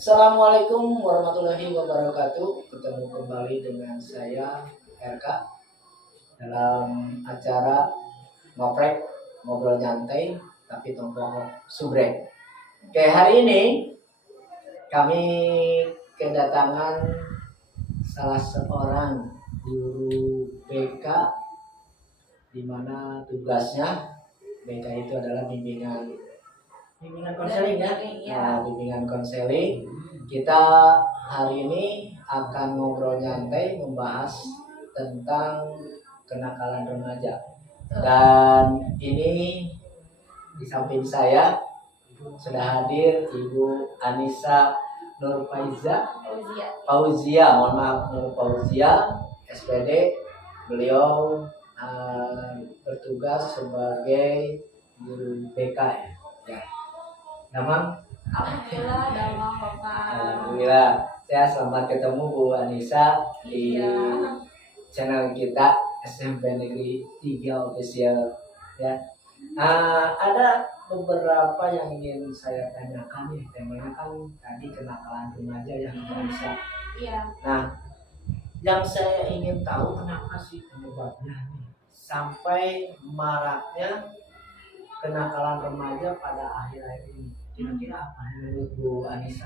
Assalamualaikum warahmatullahi wabarakatuh. Ketemu kembali dengan saya RK dalam acara ngoprek ngobrol nyantai tapi tongkrong subrek. Oke, hari ini kami kedatangan salah seorang guru BK di mana tugasnya BK itu adalah bimbingan konseling ya. Bimbingan konseling. Kita hari ini akan ngobrol nyantai membahas tentang kenakalan remaja. Dan ini di samping saya sudah hadir Ibu Anissa Nur Fauzia, mohon maaf, Nur Fauzia, SPD. Beliau bertugas sebagai guru BK ya. Damang? Alhamdulillah, Damang Bapak. Alhamdulillah. Saya selamat ketemu Bu Anissa di channel kita SMP Negeri 3 Official ya. Ada beberapa yang ingin saya tanyakan nih. Temanya kan tadi kenakalan remaja yang Bu Anissa. Iya. Nah, yang saya ingin tahu kenapa sih penyebabnya nih sampai maraknya kenakalan remaja pada akhir-akhir ini. Kira-kira apa menurut Bu Anissa?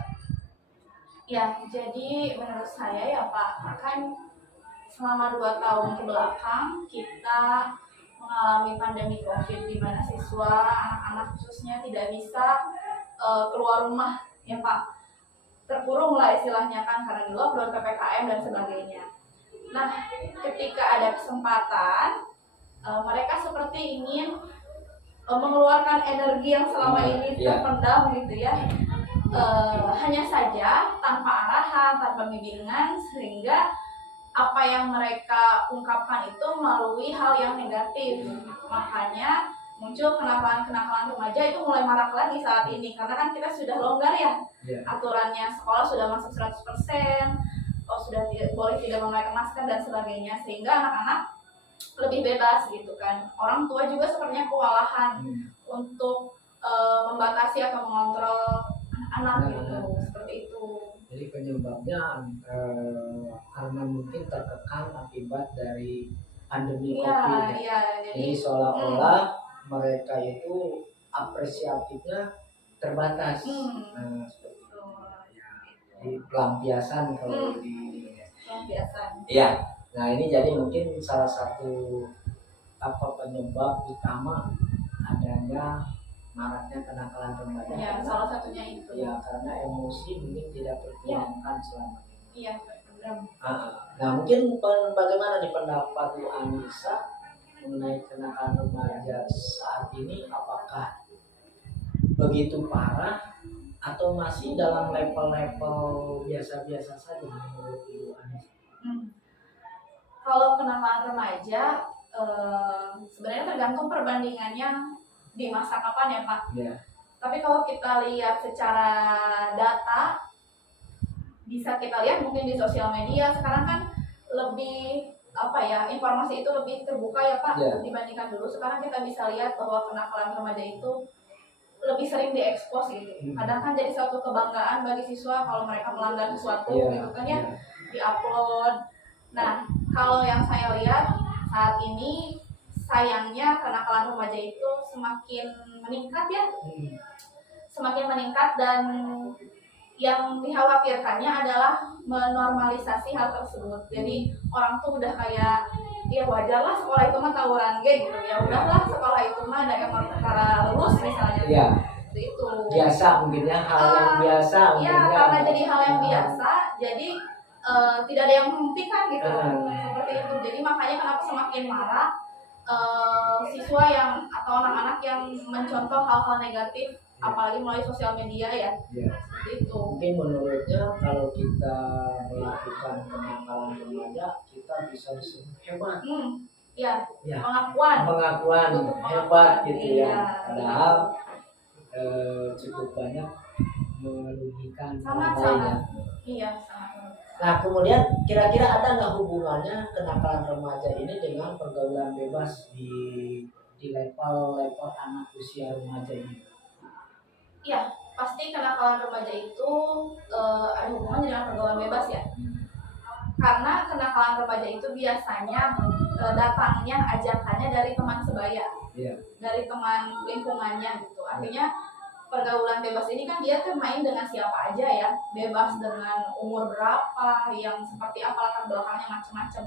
Ya, jadi menurut saya ya Pak, kan selama 2 tahun ke belakang kita mengalami pandemi COVID di mana siswa, anak-anak khususnya tidak bisa keluar rumah ya Pak. Terkurung lah istilahnya kan karena di lockdown, PPKM dan sebagainya. Nah, ketika ada kesempatan, mereka seperti ingin mengeluarkan energi yang selama ini terpendam gitu ya, hanya saja tanpa arahan, tanpa bimbingan, sehingga apa yang mereka ungkapkan itu melalui hal yang negatif. Makanya muncul kenakalan remaja itu mulai marak lagi saat ini, karena kan kita sudah longgar ya, aturannya sekolah sudah masuk 100%, sudah boleh tidak memakai masker dan sebagainya, sehingga anak-anak lebih bebas gitu kan. Orang tua juga sepertinya kewalahan untuk membatasi atau mengontrol anak-anak gitu, seperti itu. Jadi penyebabnya karena mungkin tertekan akibat dari pandemi COVID. Jadi seolah-olah mereka itu apresiatifnya terbatas. Seperti itu. Jadi pelampiasan kalau di pelampiasan. Iya. Nah, ini jadi mungkin salah satu penyebab utama adanya maraknya kenakalan remaja. Ya, salah satunya itu. Ya, karena emosi mungkin tidak tertuangkan selama ini. Iya, benar. Nah, mungkin bagaimana nih pendapat Bu Anissa mengenai kenakalan remaja saat ini? Apakah begitu parah atau masih dalam level-level biasa-biasa saja menurut Bu Anissa? Kalau kenakalan remaja sebenarnya tergantung perbandingannya di masa kapan ya Pak. Tapi kalau kita lihat secara data, bisa kita lihat mungkin di sosial media sekarang kan lebih informasi itu lebih terbuka ya Pak dibandingkan dulu. Sekarang kita bisa lihat bahwa kenakalan remaja itu lebih sering diekspos gitu. Kadang kan jadi suatu kebanggaan bagi siswa kalau mereka melanggar sesuatu gitu kan ya, diupload. Nah, kalau yang saya lihat saat ini sayangnya kenakalan remaja itu semakin meningkat ya, semakin meningkat, dan yang dikhawatirkannya adalah menormalisasi hal tersebut. Jadi orang tuh udah kayak ya wajarlah sekolah itu mah tawuran gitu, ya udahlah sekolah itu mah ada emang perkara lulus misalnya. Itu biasa mungkin ya, hal yang biasa ya, karena jadi hal yang biasa, jadi tidak ada yang menghentikan gitu, seperti itu. Jadi makanya kenapa semakin marah siswa yang atau anak-anak yang mencontoh hal-hal negatif, apalagi melalui sosial media ya. Seperti itu. Mungkin menurutnya kalau kita melakukan kenakalan remaja, kita bisa disebut hebat. Pengakuan hebat gitu ya. Padahal cukup banyak merugikan orang lain. Nah, kemudian kira-kira ada nggak hubungannya kenakalan remaja ini dengan pergaulan bebas di level anak usia remaja ini? Iya, pasti pasti kenakalan remaja itu ada hubungannya dengan pergaulan bebas ya. Karena kenakalan remaja itu biasanya datangnya ajakannya dari teman sebaya, dari teman lingkungannya gitu. Artinya pergaulan bebas ini kan dia kan main dengan siapa aja ya, bebas dengan umur berapa, yang seperti apa latar belakangnya macam-macam.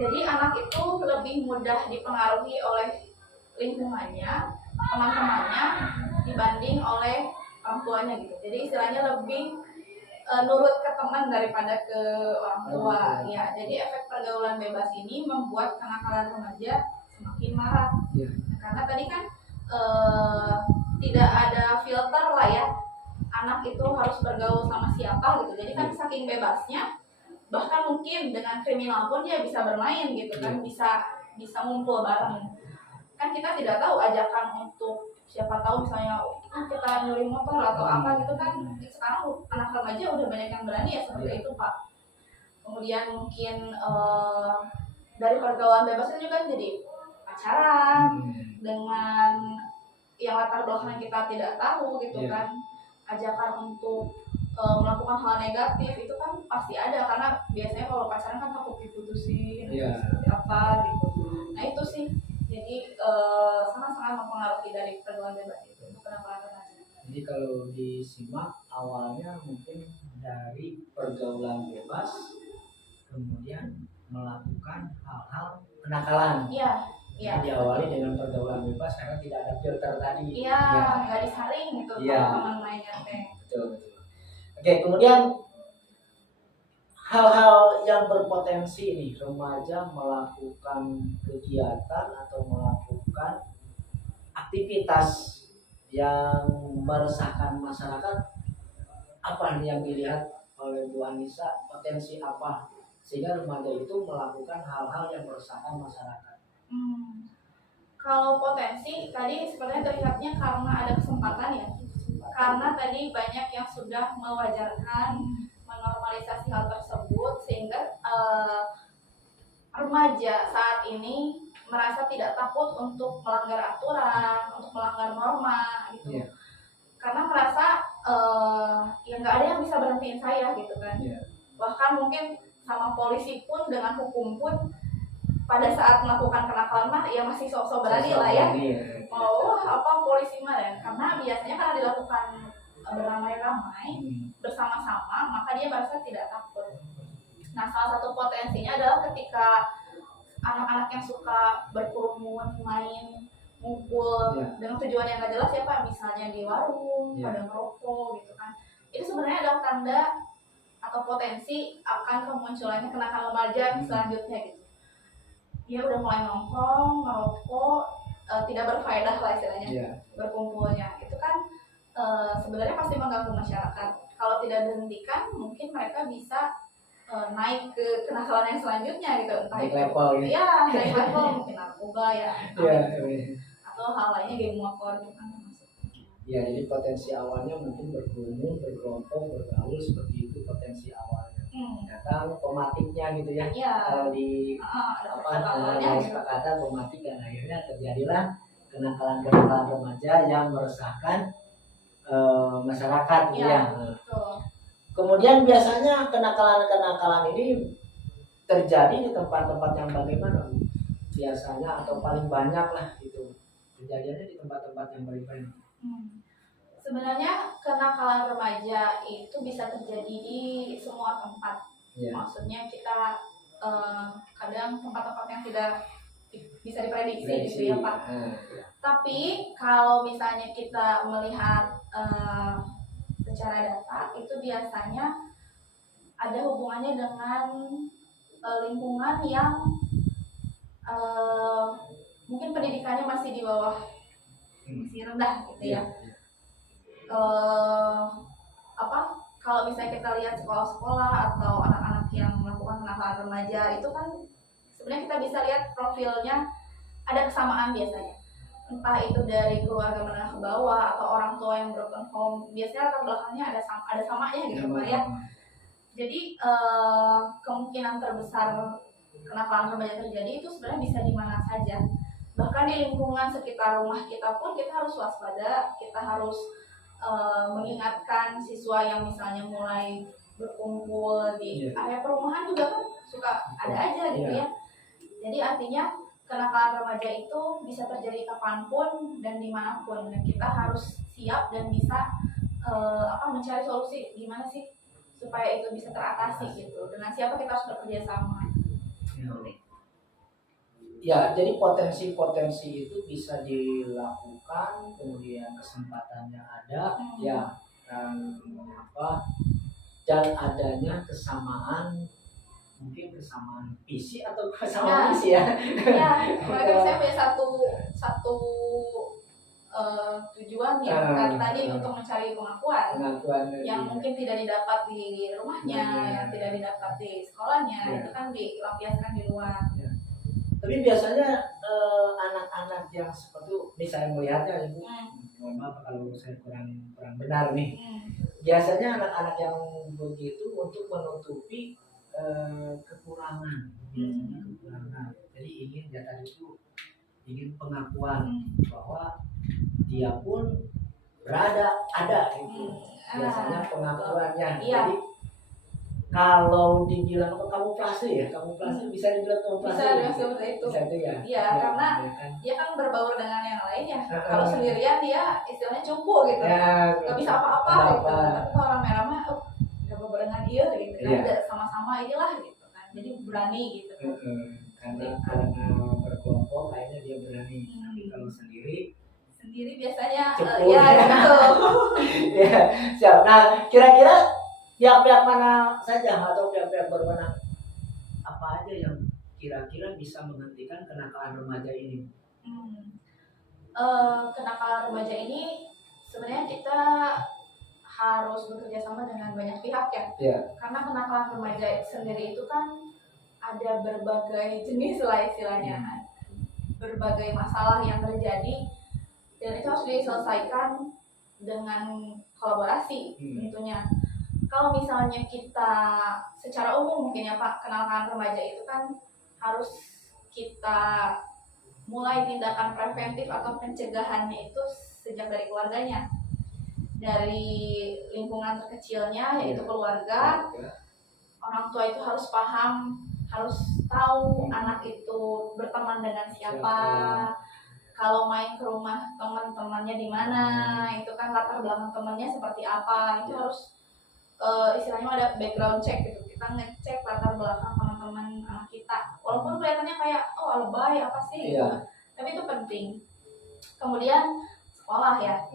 Jadi anak itu lebih mudah dipengaruhi oleh lingkungannya, teman-temannya dibanding oleh orang tuanya gitu. Jadi istilahnya lebih nurut ke teman daripada ke orang tua ya. Jadi efek pergaulan bebas ini membuat kenakalan remaja semakin marak. Karena tadi kan tidak ada filter lah ya, anak itu harus bergaul sama siapa gitu. Jadi kan saking bebasnya, bahkan mungkin dengan kriminal pun dia bisa bermain gitu kan, bisa ngumpul bareng. Kan kita tidak tahu ajakan untuk siapa tahu misalnya kita nyuri motor atau apa gitu kan. Sekarang anak remaja udah banyak yang berani ya seperti itu Pak. Kemudian mungkin dari pergaulan bebas itu kan jadi pacaran dengan yang latar belakang kita tidak tahu gitu kan. Ajakan untuk melakukan hal negatif itu kan pasti ada, karena biasanya kalau pacaran kan takut diputusin seperti apa gitu. Nah itu sih, jadi sangat-sangat mempengaruhi dari pergaulan bebas itu untuk kenakalan remaja. Jadi kalau disimak awalnya mungkin dari pergaulan bebas, kemudian melakukan hal-hal kenakalan. Iya. Diawali dengan pergaulan bebas karena tidak ada filter tadi. Iya, nggak disaring gitu teman mainnya teh. Betul. Oke, kemudian hal-hal yang berpotensi nih remaja melakukan kegiatan atau melakukan aktivitas yang meresahkan masyarakat, apa nih yang dilihat oleh Bu Anissa, potensi apa sehingga remaja itu melakukan hal-hal yang meresahkan masyarakat? Kalau potensi tadi sebenarnya terlihatnya karena ada kesempatan ya, karena tadi banyak yang sudah mewajarkan, menormalisasi hal tersebut sehingga remaja saat ini merasa tidak takut untuk melanggar aturan, untuk melanggar norma gitu. Karena merasa ya nggak ada yang bisa berhentiin saya gitu kan. Bahkan mungkin sama polisi pun dengan hukum pun pada saat melakukan kenakalan mah ya masih sok-sok berani lah ya. Apa polisi mah ya, karena biasanya karena dilakukan beramai-ramai bersama-sama, maka dia merasa tidak takut. Nah, salah satu potensinya adalah ketika anak-anak yang suka berkerumun, main, ngumpul dengan tujuan yang gak jelas ya Pak, misalnya di warung, pada merokok gitu kan. Itu sebenarnya adalah tanda atau potensi akan kemunculannya kenakalan remaja selanjutnya gitu. Dia udah mulai nongkrong, merokok, tidak berfaedah lah istilahnya, berkumpulnya. Itu kan sebenarnya pasti mengganggu masyarakat. Kalau tidak dihentikan, mungkin mereka bisa naik ke kenakalan yang selanjutnya gitu. Entah naik level gitu. Iya, naik level, mungkin narkoba ya. Atau hal lainnya geng motor gitu kan. Ya, jadi potensi awalnya mungkin berkerumun, berkelompok, bergaul, seperti itu potensi awalnya. Datang pematiknya gitu ya. Kalau di kesepakatan pematik, dan akhirnya terjadilah kenakalan-kenakalan remaja yang meresahkan masyarakat gitu ya. Kemudian biasanya kenakalan-kenakalan ini terjadi di tempat-tempat yang bagaimana Bu? Biasanya atau paling banyak lah gitu. Kejadiannya di tempat-tempat yang bagaimana? Sebenarnya kenakalan remaja itu bisa terjadi di semua tempat. Maksudnya kita kadang tempat-tempat yang tidak bisa diprediksi gitu ya Pak. Tapi kalau misalnya kita melihat secara data, itu biasanya ada hubungannya dengan lingkungan yang mungkin pendidikannya masih di bawah, masih rendah gitu ya. Kalau misalnya kita lihat sekolah-sekolah atau anak-anak yang melakukan kenakalan remaja, itu kan sebenarnya kita bisa lihat profilnya ada kesamaan biasanya. Entah itu dari keluarga menengah ke bawah atau orang tua yang broken home, biasanya latar belakangnya ada samanya gitu Pak ya. Jadi kemungkinan terbesar kenakalan remaja terjadi itu sebenarnya bisa di mana saja. Bahkan di lingkungan sekitar rumah kita pun kita harus waspada, kita harus mengingatkan siswa yang misalnya mulai berkumpul di area perumahan juga kan suka ada aja gitu ya. Jadi artinya kenakalan remaja itu bisa terjadi kapanpun dan dimanapun. Dan kita harus siap dan bisa mencari solusi gimana sih supaya itu bisa teratasi gitu. Dengan siapa kita harus bekerja sama. Ya, jadi potensi-potensi itu bisa dilakukan, kemudian kesempatannya ada, ya, dan adanya kesamaan, mungkin kesamaan visi atau kesamaan misi ya. Ya, mereka saya punya satu tujuan yang tadi untuk mencari pengakuan yang mungkin tidak didapat di rumahnya, yang tidak didapat di sekolahnya, itu kan dilampiaskan di luar. Tapi biasanya anak-anak yang seperti itu, nih saya melihatnya Ibu, mohon maaf kalau saya kurang benar nih. Biasanya anak-anak yang begitu untuk menutupi kekurangan, biasanya kekurangan. Jadi ingin ya tadi itu ingin pengakuan bahwa dia pun ada gitu. Biasanya pengakuannya. Jadi kalau dibilang kamuflase ya, bisa dibilang kamuflase. Bisa seperti itu. Bisa itu ya. Iya, karena dia kan berbaur dengan yang lain ya. Kalau sendirian dia istilahnya cupu gitu. Gak bisa apa-apa gitu. Tapi kalau rame-rame udah berbaur dengan dia gitu kan. Udah sama-sama inilah gitu kan. Jadi berani gitu kan. Karena berkelompok kayaknya dia berani. Tapi kalau sendiri biasanya cupu. Ya gitu. Ya, siap. Nah, kira-kira pihak-pihak mana saja atau pihak-pihak berwenang apa aja yang kira-kira bisa menghentikan kenakalan remaja ini? Kenakalan remaja ini sebenarnya kita harus bekerja sama dengan banyak pihak ya. Karena kenakalan remaja sendiri itu kan ada berbagai jenis lah istilahnya, berbagai masalah yang terjadi dan itu harus diselesaikan dengan kolaborasi tentunya. Kalau misalnya kita secara umum mungkin ya Pak, kenakalan remaja itu kan harus kita mulai tindakan preventif atau pencegahannya itu sejak dari keluarganya, dari lingkungan terkecilnya yaitu keluarga. Orang tua itu harus paham, harus tahu anak itu berteman dengan siapa, kalau main ke rumah teman-temannya di mana, itu kan latar belakang temannya seperti apa, itu harus istilahnya ada background check gitu. Kita ngecek latar belakang teman-teman anak kita, walaupun kelihatannya kayak lebay apa sih gitu. Tapi itu penting. Kemudian sekolah ya,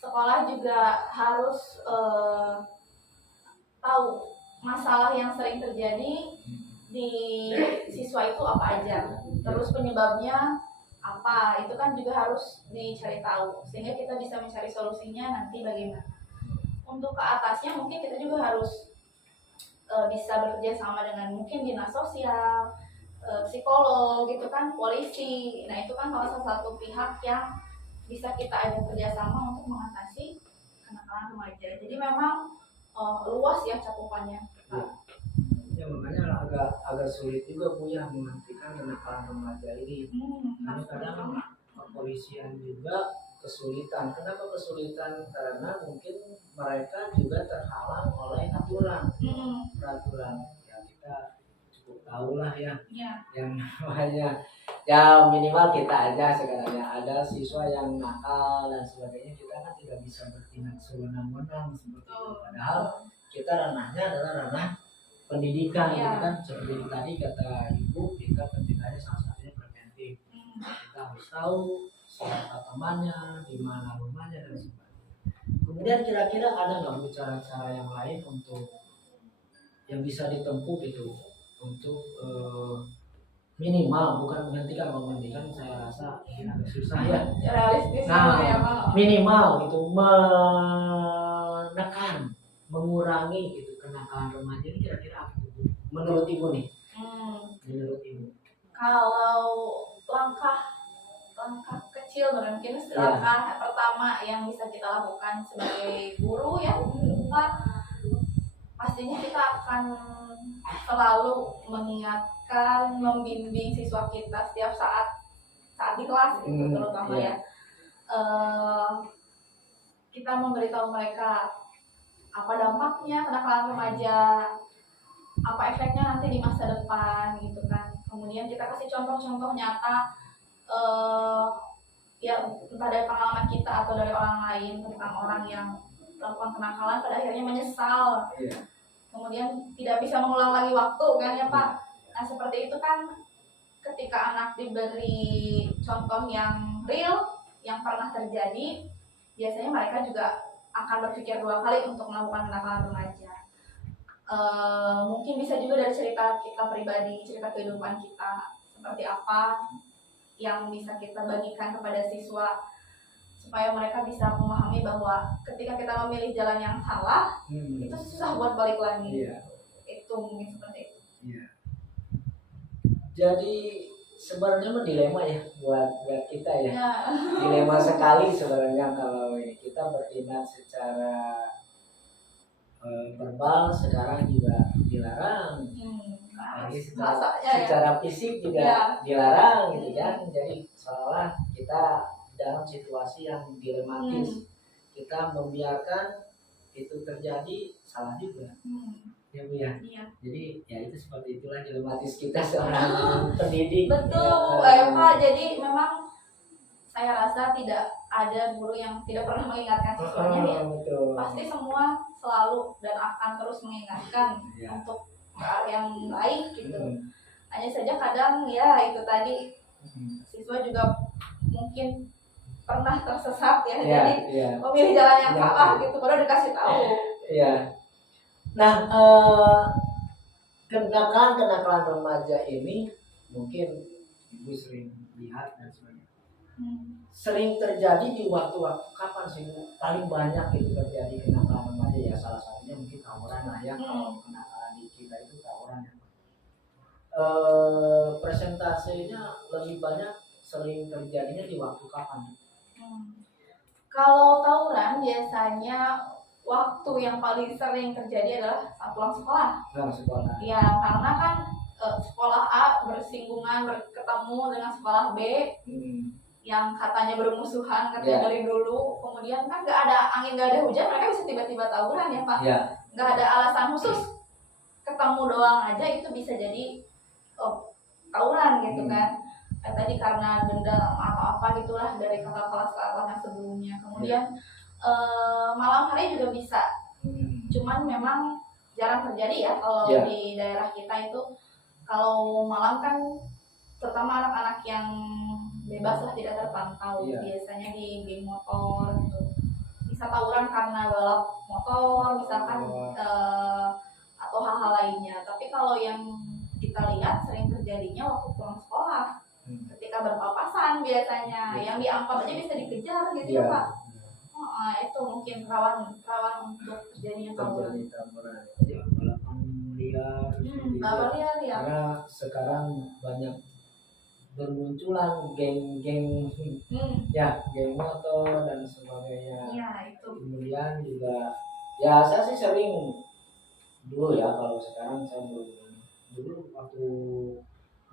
sekolah juga harus tahu masalah yang sering terjadi di siswa itu apa aja, terus penyebabnya apa, itu kan juga harus dicari tahu sehingga kita bisa mencari solusinya nanti bagaimana. Untuk ke atasnya mungkin kita juga harus bisa bekerja sama dengan mungkin dinas sosial, psikolog gitu kan, polisi. Nah itu kan salah satu pihak yang bisa kita ajak kerjasama untuk mengatasi kenakalan remaja. Jadi memang luas ya cakupannya. Ya makanya agak sulit juga Bu ya menghentikan kenakalan remaja ini. Karena kadang kepolisian juga kesulitan. Kenapa kesulitan? Karena mungkin mereka juga terhalang oleh peraturan. Ya kita cukup tahu lah ya. Yang namanya ya minimal kita aja sebenarnya ada siswa yang nakal dan sebagainya, kita kan tidak bisa bertindak sewenang-wenang seperti itu. Padahal kita ranahnya adalah ranah pendidikan, gitu kan. Seperti tadi kata Ibu, kita pencegahannya salah satunya preventif. Kita harus tahu siapa temannya, di mana rumahnya dan sebagainya. Kemudian kira-kira ada nggak cara-cara yang lain untuk yang bisa ditempuh gitu untuk minimal, bukan menghentikan, kalau menghentikan saya rasa ini agak susah ya. Realistis minimal gitu menekan, mengurangi gitu kenakalan remaja ini kira-kira apa itu menurut Ibu nih? Menurut Ibu? Kalau langkah kecil mungkin langkah pertama yang bisa kita lakukan sebagai guru ya Pak, pastinya kita akan selalu mengingatkan, membimbing siswa kita setiap saat di kelas gitu, terutama ya kita memberitahu mereka apa dampaknya kenakalan remaja, apa efeknya nanti di masa depan gitu kan. Kemudian kita kasih contoh-contoh nyata, eh, ya entah dari pengalaman kita atau dari orang lain tentang orang yang melakukan kenakalan pada akhirnya menyesal, Iya. kemudian tidak bisa mengulang lagi waktu kan ya Pak. Nah seperti itu kan, ketika anak diberi contoh yang real yang pernah terjadi, biasanya mereka juga akan berpikir dua kali untuk melakukan kenakalan remaja. Mungkin bisa juga dari cerita kita pribadi, cerita kehidupan kita seperti apa yang bisa kita bagikan kepada siswa supaya mereka bisa memahami bahwa ketika kita memilih jalan yang salah itu susah buat balik lagi. Iya. Itu mungkin seperti itu. Iya. Jadi sebenarnya mah dilema ya buat kita ya. Ya. Dilema sekali sebenarnya kalau kita bertindak secara verbal sekarang juga dilarang. Apalagi secara fisik juga ya. dilarang gitu kan. Jadi seolah kita dalam situasi yang dilematis. Kita membiarkan itu terjadi salah juga. Ya Bu ya. Iya. Jadi ya itu seperti itulah dilematis kita seorang pendidik. Betul, Pak. Jadi memang saya rasa tidak ada guru yang tidak pernah mengingatkan siswanya ya. Betul. Pasti semua selalu dan akan terus mengingatkan untuk hal yang baik gitu. Hanya saja kadang ya itu tadi siswa juga mungkin pernah tersesat ya, jadi memilih jalan yang salah gitu, baru dikasih tahu. Iya. Nah, kenakalan remaja ini mungkin Ibu sering lihat dan sebagainya. Sering terjadi di waktu-waktu kapan sih paling banyak itu terjadi kenakalan remaja ya, salah satunya mungkin tawuran lah ya. Kalau kenakalan di kita itu tawuran ya. Persentasenya lebih banyak sering terjadinya di waktu kapan? Kalau tawuran biasanya waktu yang paling sering terjadi adalah saat pulang sekolah. Sekolah. Ya, karena kan sekolah A bersinggungan bertemu dengan sekolah B yang katanya bermusuhan katanya dari dulu. Kemudian kan nggak ada angin, nggak ada hujan, mereka bisa tiba-tiba tawuran ya Pak. Nggak ada alasan khusus, ketemu doang aja itu bisa jadi tawuran gitu kan. Tadi karena dendam atau apa gitulah dari kakak kelas yang sebelumnya. Kemudian malam hari juga bisa. Cuman memang jarang terjadi ya kalau di daerah kita itu. Kalau malam kan terutama anak-anak yang bebas lah, tidak terpantau. Biasanya di geng motor gitu. Bisa tawuran karena balap motor misalkan atau hal-hal lainnya. Tapi kalau yang kita lihat sering terjadinya waktu pulang sekolah. Ketika berpapasan biasanya, yang diangkut aja bisa dikejar gitu ya Pak. Itu mungkin rawan untuk terjadinya tawuran. Balapan liar. Balapan liar ya. Karena sekarang banyak bermunculan geng-geng geng motor dan sebagainya. Iya itu. Kemudian juga ya saya sih sering dulu ya, kalau sekarang saya belum. Dulu waktu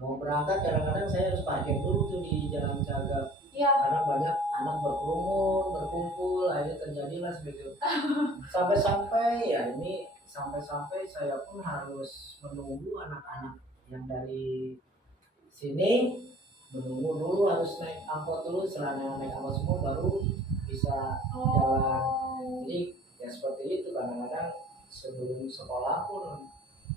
mau berangkat kadang-kadang saya harus parkir dulu tuh di Jalan Cagak. Karena banyak anak berkerumun, berkumpul, akhirnya terjadilah seperti itu. Sampai saya pun harus menunggu anak-anak yang dari sini, menunggu dulu, harus naik angkot dulu, setelah naik angkot semua baru bisa jalan. Jadi ya seperti itu, kadang-kadang sebelum sekolah pun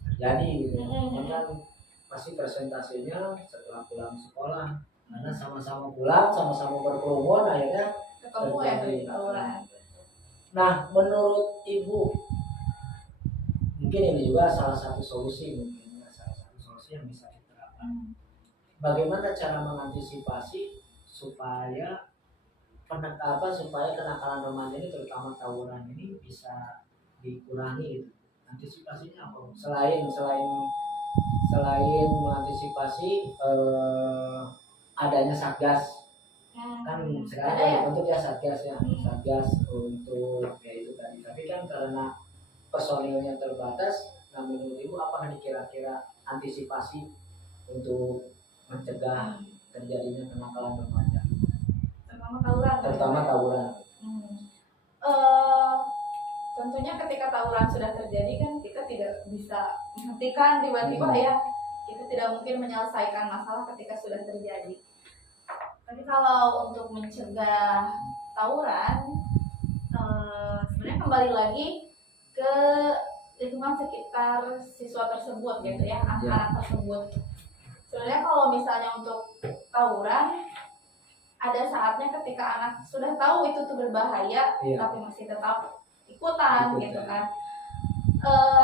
terjadi gitu. Kan pasti presentasinya setelah pulang sekolah, karena sama-sama pulang, sama-sama berkerumun, akhirnya ketemu ya tawuran. Nah, menurut Ibu, mungkin ini juga salah satu solusi yang bisa diterapkan. Bagaimana cara mengantisipasi supaya kenakalan remaja ini, terutama tawuran ini, bisa dikurangi gitu. Antisipasinya apa? Selain mengantisipasi adanya satgas, kan sekarang dibentuk ya satgas untuk ya itu tadi. Tapi kan karena personilnya terbatas, nah menurut Ibu apa kira-kira antisipasi untuk mencegah terjadinya kenakalan remaja? Terutama tawuran. eh, tentunya ketika tawuran sudah terjadi kan kita tidak bisa menghentikan tiba-tiba ya, kita tidak mungkin menyelesaikan masalah ketika sudah terjadi. Tapi kalau untuk mencegah tawuran, sebenarnya kembali lagi ke lingkungan sekitar siswa tersebut gitu ya, anak-anak tersebut. Sebenarnya kalau misalnya untuk tawuran, ada saatnya ketika anak sudah tahu itu tuh berbahaya, tapi masih tetap ikutan gitu kan.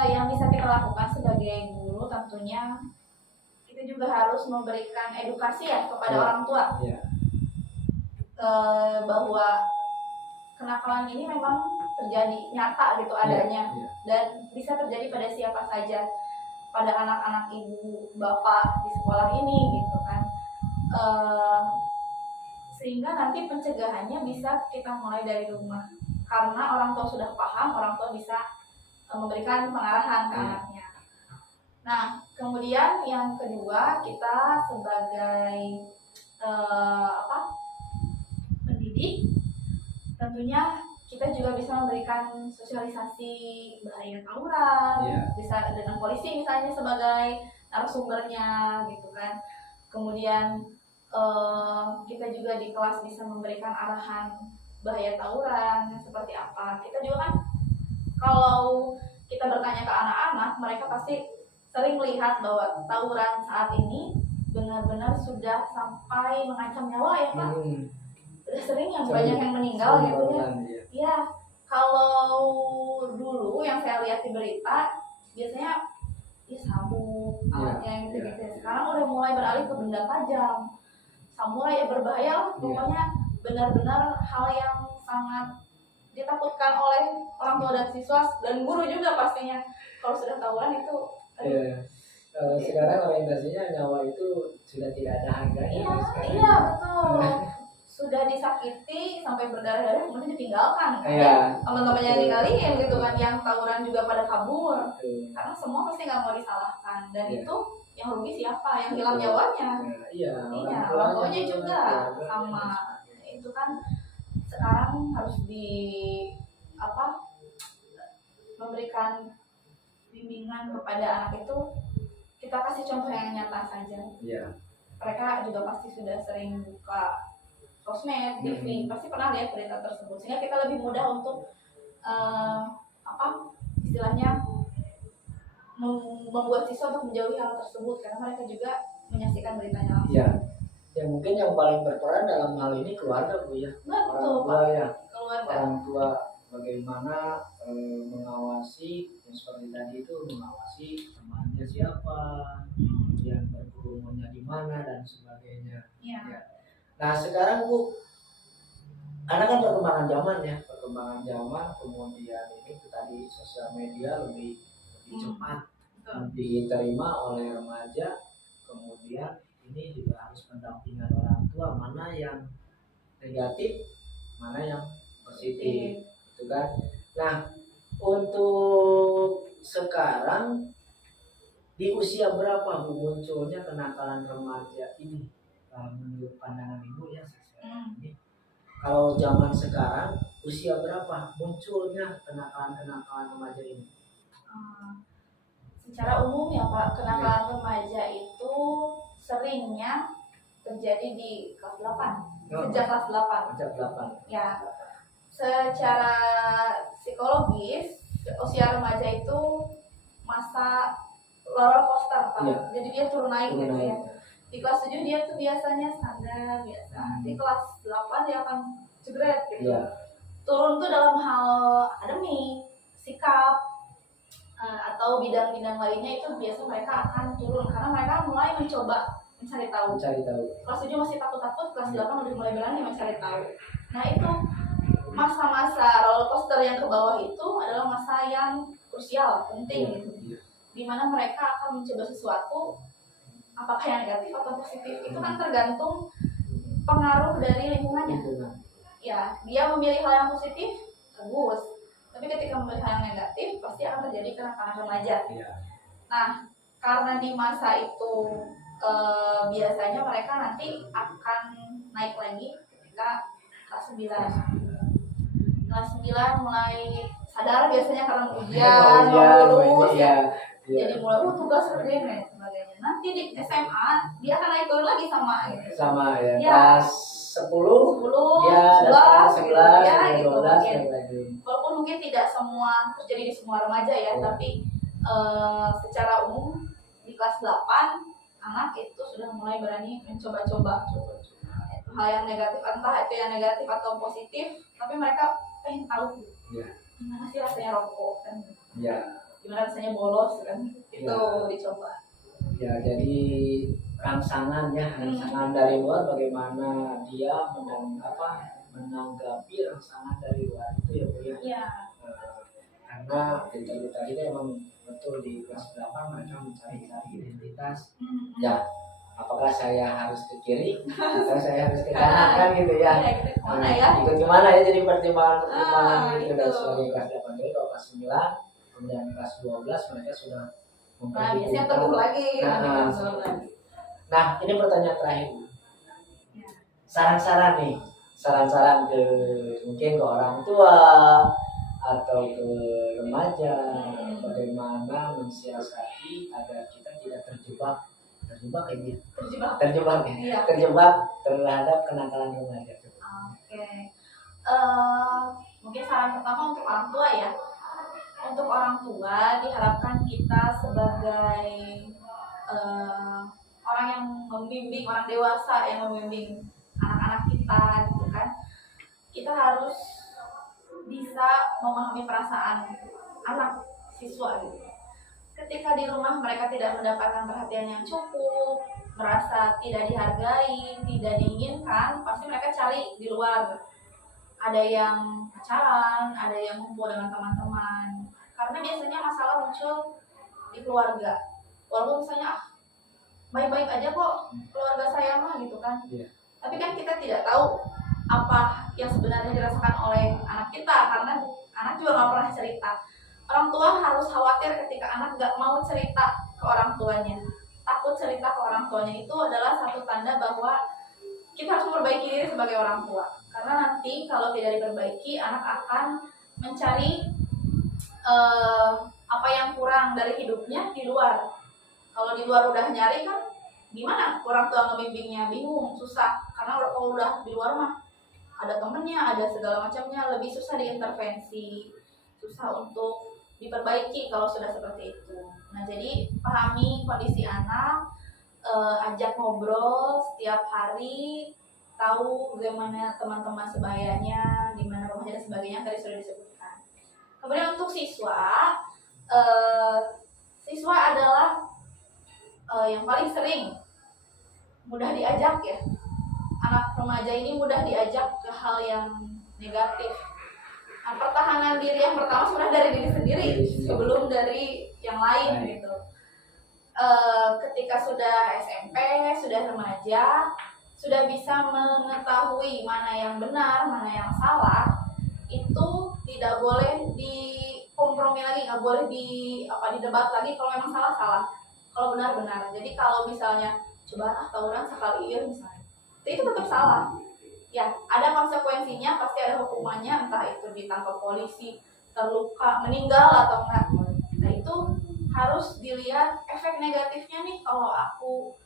Yang bisa kita lakukan sebagai guru tentunya kita juga harus memberikan edukasi ya kepada orang tua, bahwa kenakalan ini memang terjadi nyata gitu adanya, dan bisa terjadi pada siapa saja, pada anak-anak ibu bapak di sekolah ini gitu kan. Sehingga nanti pencegahannya bisa kita mulai dari rumah, karena orang tua sudah paham, orang tua bisa memberikan pengarahan ke anaknya. Nah, kemudian yang kedua, kita sebagai pendidik, tentunya kita juga bisa memberikan sosialisasi bahaya tawuran, bisa dengan polisi misalnya sebagai narasumbernya gitu kan. Kemudian kita juga di kelas bisa memberikan arahan bahaya tawuran seperti apa. Kita juga kan kalau kita bertanya ke anak-anak, mereka pasti sering melihat bahwa tawuran saat ini benar-benar sudah sampai mengancam nyawa ya Pak. Sudah sering yang banyak yang meninggal gitu ya. Iya, kalau dulu yang saya lihat di berita biasanya ya sabuk, alatnya gitu-gitu. Sekarang udah mulai beralih ke benda tajam. Samurai ya berbahaya lah, pokoknya benar-benar hal yang sangat ditakutkan oleh orang tua dan siswa dan guru juga pastinya. Kalau sudah tawuran itu sekarang orientasinya nyawa itu sudah tidak ada harganya. Iya betul. Sudah disakiti sampai berdarah-darah kemudian ditinggalkan. Teman-temannya yang ninggalin gitu kan, yang tawuran juga pada kabur. Karena semua pasti nggak mau disalahkan, dan itu yang rugi siapa? Yang hilang nyawanya. Orang tuanya juga sama. Itu kan sekarang harus memberikan bimbingan kepada anak itu, kita kasih contoh yang nyata saja. Mereka juga pasti sudah sering buka sosmed, TV, pasti pernah lihat berita tersebut, sehingga kita lebih mudah untuk istilahnya membuat siswa untuk menjauhi hal tersebut, karena mereka juga menyaksikan beritanya langsung. Ya mungkin yang paling berperan dalam hal ini keluarga Bu ya. Betul, orang tua ya. Keluarga. Orang tua bagaimana mengawasi yang seperti tadi itu, mengawasi temannya siapa, kemudian berkerumunnya di mana dan sebagainya. Ya. Nah sekarang Bu, karena kan perkembangan zaman, kemudian ini tadi sosial media lebih cepat diterima oleh remaja, kemudian ini juga harus pendampingan orang tua, mana yang negatif, mana yang positif, gitu kan. Nah, untuk sekarang di usia berapa Bu munculnya kenakalan remaja ini? Menurut pandangan Ibu ya, ini kalau zaman sekarang usia berapa munculnya kenakalan remaja ini? Secara umum ya Pak, kenakalan remaja itu seringnya terjadi di kelas 8. Sejak kelas 8. Sejak 8. Ya. Secara psikologis, usia remaja itu masa roller coaster Pak. Jadi dia turun naik gitu ya. Di kelas 7 dia tuh biasanya standar biasa. Di kelas 8 dia akan jegret gitu. Turun tuh dalam hal akademik, sikap, atau bidang-bidang lainnya itu biasa mereka akan turun karena mereka mulai mencoba mencari tahu. Kelas 7 masih takut-takut, kelas 8 udah mulai berani mencari tahu. Nah itu masa-masa roller coaster yang ke bawah itu adalah masa yang krusial, penting gitu. Dimana mereka akan mencoba sesuatu, apakah yang negatif atau positif itu kan tergantung pengaruh dari lingkungannya. Ya, dia memilih hal yang positif, bagus. Tapi ketika memilih hal yang negatif, pasti akan terjadi kenakalan remaja. Nah, karena di masa itu biasanya mereka nanti akan naik lagi ketika kelas 9. kelas 9 mulai sadar biasanya karena Oh, ujian, iya, mau ini lulus ya. jadi mulai tugas kerjain dan sebagainya. Nanti di SMA dia akan naik turun lagi sama gitu. Sama ya. Ya. Kelas 10 10, ya 11, 11, gitu ya, 12 gitu mungkin. naik lagi. Walaupun mungkin tidak semua terjadi di semua remaja ya, Ya. tapi secara umum di kelas 8 anak itu sudah mulai berani mencoba-coba hal yang negatif, entah itu yang negatif atau positif, tapi mereka pengen tahu Ya. gimana sih rasanya rokok kan, Ya. gimana rasanya bolos kan, itu Ya. dicoba. Ya, jadi rangsangan dari luar, bagaimana dia menanggapi rangsangan dari luar itu ya Bu ya. Iya. Karena tadi emang betul di kelas 8 mereka mencari-cari identitas. Hmm. Ya, apakah saya harus ke kiri atau saya harus ke kanan kan gitu ya. Iya, gitu. Mana ya? Ikut gimana ya, jadi pertimbangan gitu. Dan Itu. sebagai kelas 8 jadi kalau kelas 9 kemudian kelas 12 mereka sudah Nah, biasanya teguh lagi. Nah, ini pertanyaan terakhir. Ya. Saran-saran ke mungkin ke orang tua atau ke remaja, bagaimana mensiasati agar kita tidak terjebak Iya. terhadap kenakalan remaja. Oke. Mungkin saran pertama untuk orang tua ya. Untuk orang tua diharapkan kita sebagai orang yang membimbing, orang dewasa yang membimbing anak-anak kita gitu kan. Kita harus bisa memahami perasaan anak siswa gitu. Ketika di rumah mereka tidak mendapatkan perhatian yang cukup, merasa tidak dihargai, tidak diinginkan, pasti mereka cari di luar. Ada yang pacaran, ada yang kumpul dengan teman-teman. Karena biasanya masalah muncul di keluarga. Walaupun misalnya baik-baik aja kok keluarga saya mah gitu kan. Yeah. Tapi kan kita tidak tahu apa yang sebenarnya dirasakan oleh anak kita, karena anak juga nggak pernah cerita. Orang tua harus khawatir ketika anak nggak mau cerita ke orang tuanya, takut cerita ke orang tuanya. Itu adalah satu tanda bahwa kita harus memperbaiki diri sebagai orang tua. Karena nanti kalau tidak diperbaiki, anak akan mencari apa yang kurang dari hidupnya di luar. Kalau di luar udah nyari kan, gimana orang tua ngebimbingnya, bingung, susah. Karena kalau udah di luar mah ada temennya, ada segala macamnya, lebih susah diintervensi, susah untuk diperbaiki kalau sudah seperti itu. Nah, jadi pahami kondisi anak, ajak ngobrol setiap hari, tahu bagaimana teman-teman sebayanya, di mana rumahnya dan sebagainya, tadi sudah disebutkan. Kemudian untuk siswa, siswa adalah yang paling sering mudah diajak ya. Anak remaja ini mudah diajak ke hal yang negatif. Nah, pertahanan diri yang pertama sebenarnya dari diri sendiri sebelum dari yang lain gitu. Ketika sudah SMP, sudah remaja, sudah bisa mengetahui mana yang benar, mana yang salah, itu tidak boleh dikompromi lagi, nggak boleh didebat lagi. Kalau memang salah, kalau benar. Jadi kalau misalnya coba tawuran sekali ya misalnya, itu tetap salah. Ya, ada konsekuensinya, pasti ada hukumannya, entah itu ditangkap polisi, terluka, meninggal atau enggak. Nah, itu harus dilihat efek negatifnya nih. Kalau aku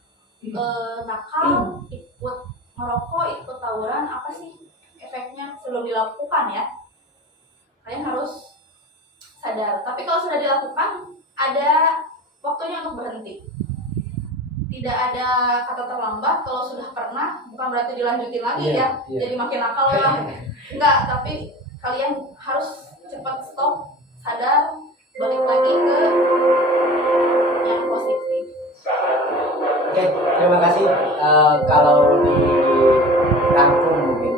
nakal, ikut merokok, ikut tawuran, apa sih efeknya sebelum dilakukan ya? Kalian harus sadar. Tapi kalau sudah dilakukan, ada waktunya untuk berhenti. Tidak ada kata terlambat. Kalau sudah pernah, bukan berarti dilanjutin lagi ya. Jadi makin nakal lah. Enggak, tapi kalian harus cepat stop, sadar, balik lagi ke yang positif. Oke, terima kasih. Kalau dirangkum mungkin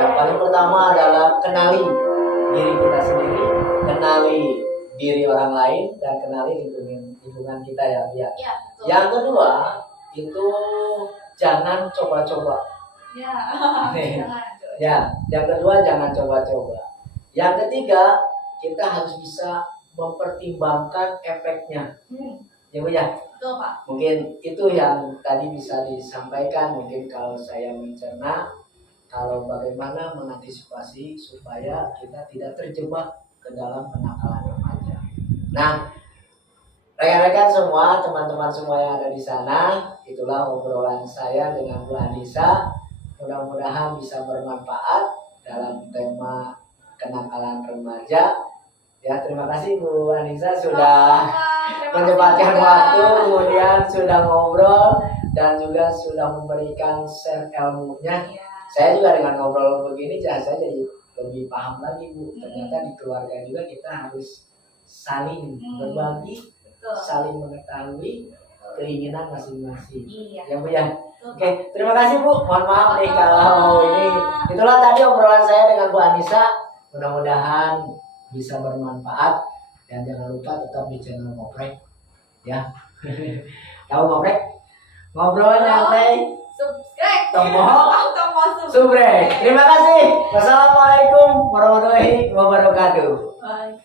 yang paling pertama adalah kenali diri kita sendiri, kenali diri orang lain, dan kenali lingkungan kita ya. Ya, yang kedua itu jangan coba-coba. Yang kedua jangan coba-coba. Yang ketiga kita harus bisa mempertimbangkan efeknya. Ya Bu ya. Betul, Pak. Mungkin itu yang tadi bisa disampaikan. Mungkin kalau saya mencerna kalau bagaimana mengantisipasi supaya kita tidak terjebak ke dalam kenakalan remaja. Nah, rekan-rekan semua, teman-teman semua yang ada di sana, itulah obrolan saya dengan Bu Anissa. Mudah-mudahan bisa bermanfaat dalam tema kenakalan remaja. Ya, terima kasih Bu Anissa sudah menyempatkan waktu, kemudian sudah ngobrol dan juga sudah memberikan share ilmunya. Saya juga dengan ngobrol begini, saya jadi lebih paham lagi Bu. Ternyata di keluarga juga kita harus saling berbagi, saling mengetahui keinginan masing-masing. Iya. Ya Bu ya. Oke, terima kasih Bu. Mohon maaf nih kalau ini. Itulah tadi obrolan saya dengan Bu Anissa. Mudah-mudahan bisa bermanfaat dan jangan lupa tetap di channel Ngoprek ya. Tahu Ngoprek? Ngobrol nyantai. Subscribe. Tombol Tombol subrek. Terima kasih. Wassalamualaikum warahmatullahi wabarakatuh. Bye.